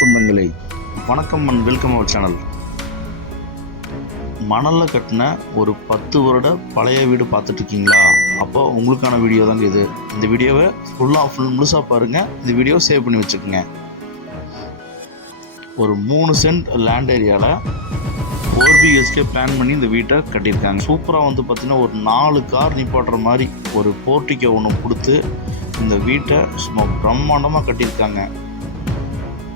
சொந்தங்களே, வணக்கம் and welcome our channel. மணலில் கட்டின ஒரு 10 வருட பழைய வீடு பார்த்துட்ருக்கீங்களா? அப்போ உங்களுக்கான வீடியோ தாங்க இது. இந்த வீடியோவை முழுசாக பாருங்கள். இந்த வீடியோவை சேவ் பண்ணி வச்சுக்கோங்க. ஒரு 3 சென்ட் லேண்ட் ஏரியாவில் 4 BHK பிளான் பண்ணி இந்த வீட்டை கட்டியிருக்காங்க. சூப்பராக பார்த்திங்கன்னா ஒரு 4 கார் நிப்பாட்டுற மாதிரி ஒரு போர்ட்டிக்கோ ஒன்று கொடுத்து இந்த வீட்டை சும்மா பிரம்மாண்டமாக கட்டியிருக்காங்க.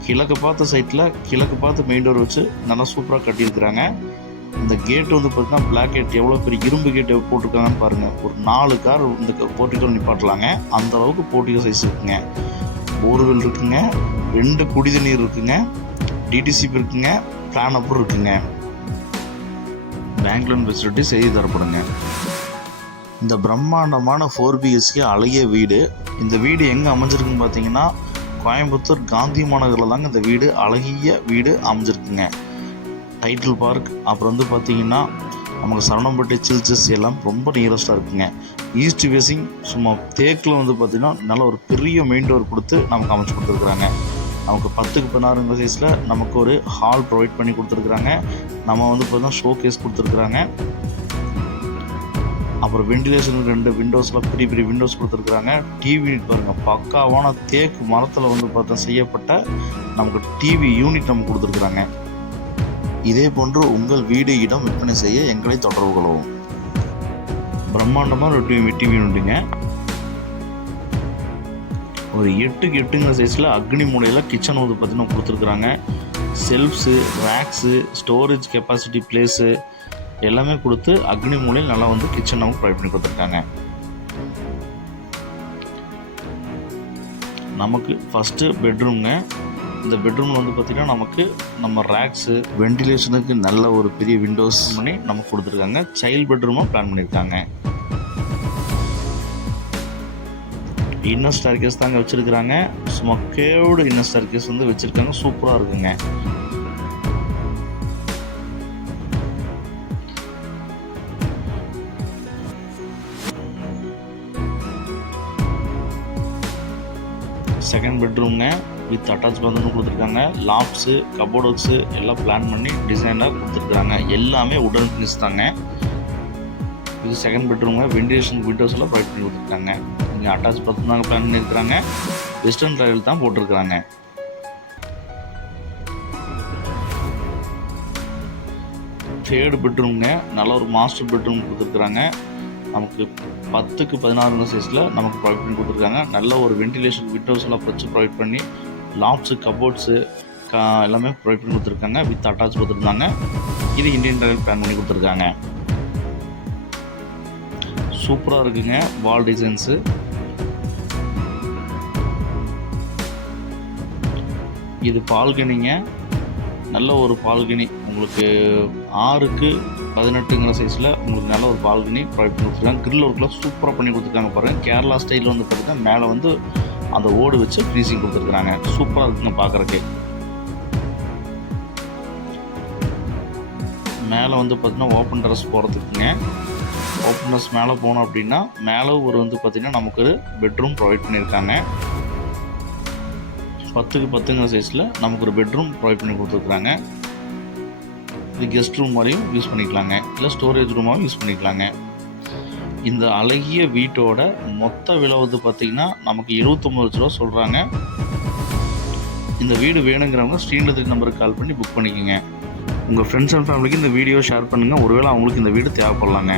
கிழக்கு பார்த்த சைட்டில் கிழக்கு பார்த்து மெயின் டோர் வச்சு நல்லா சூப்பராக கட்டியிருக்கிறாங்க. இந்த கேட்டு பார்த்திங்கன்னா பிளாக் கேட் எவ்வளோ பெரிய இரும்பு கேட்டு போட்டிருக்காங்கன்னு பாருங்கள். ஒரு 4 கார் இந்த போர்ட்டிக்கோ நிப்பாட்டலாங்க. அந்த அளவுக்கு போர்ட்டிக்கோ சைஸ் இருக்குங்க. போர்வெல் இருக்குங்க, 2 குடித நீர் இருக்குங்க, டிடிசிபி இருக்குங்க, பிளான் அப்புறம் இருக்குங்க. பேங்க் லோன் ஃபெசிலிட்டி செய்து தரப்படுங்க. இந்த பிரம்மாண்டமான 4 BHK அழகிய வீடு. இந்த வீடு எங்கே அமைஞ்சிருக்குன்னு பார்த்தீங்கன்னா கோயம்புத்தூர் காந்தி மாநகரில் தாங்க இந்த வீடு அழகிய வீடு அமைஞ்சிருக்குங்க. டைட்டில் பார்க் அப்புறம் பார்த்தீங்கன்னா நமக்கு சரவணம்பட்டி சில்ச்சஸ் எல்லாம் ரொம்ப நியரஸ்ட்டாக இருக்குங்க. ஈஸ்ட் ஃபேஸிங் சும்மா தேக்கில் பார்த்திங்கன்னா நல்ல ஒரு பெரிய மெயின் டோர் கொடுத்து நமக்கு அமைச்சு கொடுத்துருக்குறாங்க. நமக்கு 10க்கு 16 சைஸில் நமக்கு ஒரு ஹால் ப்ரொவைட் பண்ணி கொடுத்துருக்குறாங்க. நம்ம பார்த்தீங்கன்னா ஷோ கேஸ் கொடுத்துருக்குறாங்க. அப்புறம் வெண்டிலேஷன் 2 விண்டோஸில் பெரிய பெரிய விண்டோஸ் கொடுத்துருக்குறாங்க. டிவி யூனிட் பாருங்கள், பக்காவான தேக்கு மரத்தில் பார்த்தா செய்யப்பட்ட நமக்கு டிவி யூனிட் நமக்கு கொடுத்துருக்குறாங்க. இதே போன்று உங்கள் வீடு இடம் விற்பனை செய்ய எங்களை தொடர்பு கொள்ளவும். பிரம்மாண்டமாக ஒரு டிவி யூனிட்டுங்க. ஒரு 8க்கு 8ங்கிற சைஸில் அக்னி மூலையில் கிச்சன் பார்த்தீங்கன்னா கொடுத்துருக்குறாங்க. Shelves, racks, storage capacity place எல்லாமே கொடுத்து அக்னி மூலையில் நல்லா கிச்சன் நமக்கு ப்ரொவைட் பண்ணி கொடுத்துருக்காங்க. நமக்கு ஃபஸ்ட்டு பெட்ரூம்ங்க. இந்த பெட்ரூமில் பார்த்திங்கன்னா நமக்கு நம்ம ரேக்ஸு, வெண்டிலேஷனுக்கு நல்ல ஒரு பெரிய விண்டோஸ் பண்ணி நமக்கு கொடுத்துருக்காங்க. சைல்டு பெட்ரூமாக பிளான் பண்ணியிருக்காங்க. இன்னர் ஸ்டேர் கேஸ் தாங்க வச்சுருக்குறாங்க. சும்மா கேவ்டு இன்னர் ஸ்டேர் கேஸ் வச்சுருக்காங்க. சூப்பராக இருக்குங்க. செகண்ட் பெட்ரூம்ங்க வித் அட்டாச் பாத்ரூம் கொடுத்துருக்காங்க. லாப்ஸு, கபோர்ட் ஒர்க்ஸு எல்லாம் பிளான் பண்ணி டிசைனாக கொடுத்துருக்குறாங்க. எல்லாமே உடன் ஃபினிஷ் தாங்க. இது செகண்ட் பெட்ரூம்ங்க. வெண்டிலேஷன் விண்டோஸ் எல்லாம் ப்ரொவைட் பண்ணி கொடுத்துருக்காங்க. இங்கே அட்டாச் பாத்ரூம் தாங்க பிளான் பண்ணியிருக்கிறாங்க. வெஸ்டர்ன் ட்ரைவல் தான் போட்டிருக்கிறாங்க. தேர்டு பெட்ரூம்ங்க. நல்ல ஒரு மாஸ்டர் பெட்ரூம் கொடுத்துருக்குறாங்க. நமக்கு 10க்கு 16 சைஸில் நமக்கு ப்ரொவைட் பண்ணி கொடுத்துருக்காங்க. நல்ல ஒரு வெண்டிலேஷன் விண்டோஸ் எல்லாம் வச்சு ப்ரொவைட் பண்ணி லாப்ஸு, கபோர்ட்ஸு எல்லாமே ப்ரொவைட் பண்ணி கொடுத்துருக்காங்க. வித் அட்டாச் கொடுத்துருந்தாங்க. இது இந்தியன் ட்ரைவல் பிளான் பண்ணி கொடுத்துருக்காங்க. சூப்பராக இருக்குங்க வால் டிசைன்ஸு. இது பால்கனிங்க. நல்ல ஒரு பால்கனி உங்களுக்கு 6க்கு 18ங்கிற சைஸில் உங்களுக்கு நல்ல ஒரு பால்கனி ப்ரொவைட் பண்ணி கொடுத்துருக்காங்க. கிரில் ஒர்க்கில் சூப்பராக பண்ணி கொடுத்துருக்காங்க பாருங்கள். கேரளா ஸ்டைலில் பார்த்தீங்கன்னா மேலே அந்த ஓடு வச்சு ஃபினிஷிங் கொடுத்துருக்குறாங்க. சூப்பராக இருக்குங்க பார்க்குறக்கு. மேலே பார்த்தீங்கன்னா ஓப்பன் டெரஸ் போகிறதுக்குங்க. ஓப்பன் டெரஸ் மேலே போனோம் அப்படின்னா மேலே ஒரு பார்த்திங்கன்னா நமக்கு ஒரு பெட்ரூம் ப்ரொவைட் பண்ணியிருக்காங்க. 10க்கு 10ங்கிற சைஸில் நமக்கு ஒரு பெட்ரூம் ப்ரொவைட் பண்ணி கொடுத்துருக்குறாங்க. இது கெஸ்ட் ரூம் மாதிரியும் யூஸ் பண்ணிக்கலாங்க, இல்லை ஸ்டோரேஜ் ரூமாகவும் யூஸ் பண்ணிக்கலாங்க. இந்த அழகிய வீட்டோட மொத்த விலை பார்த்திங்கன்னா நமக்கு 29 லட்ச ரூபா சொல்கிறாங்க. இந்த வீடு வேணுங்கிறவங்க ஸ்க்ரீனில் நம்பருக்கு கால் பண்ணி புக் பண்ணிக்கோங்க. உங்கள் ஃப்ரெண்ட்ஸ் அண்ட் ஃபேமிலிக்கு இந்த வீடியோ ஷேர் பண்ணுங்கள். ஒருவேளை அவங்களுக்கு இந்த வீடு தேவைப்படலாங்க.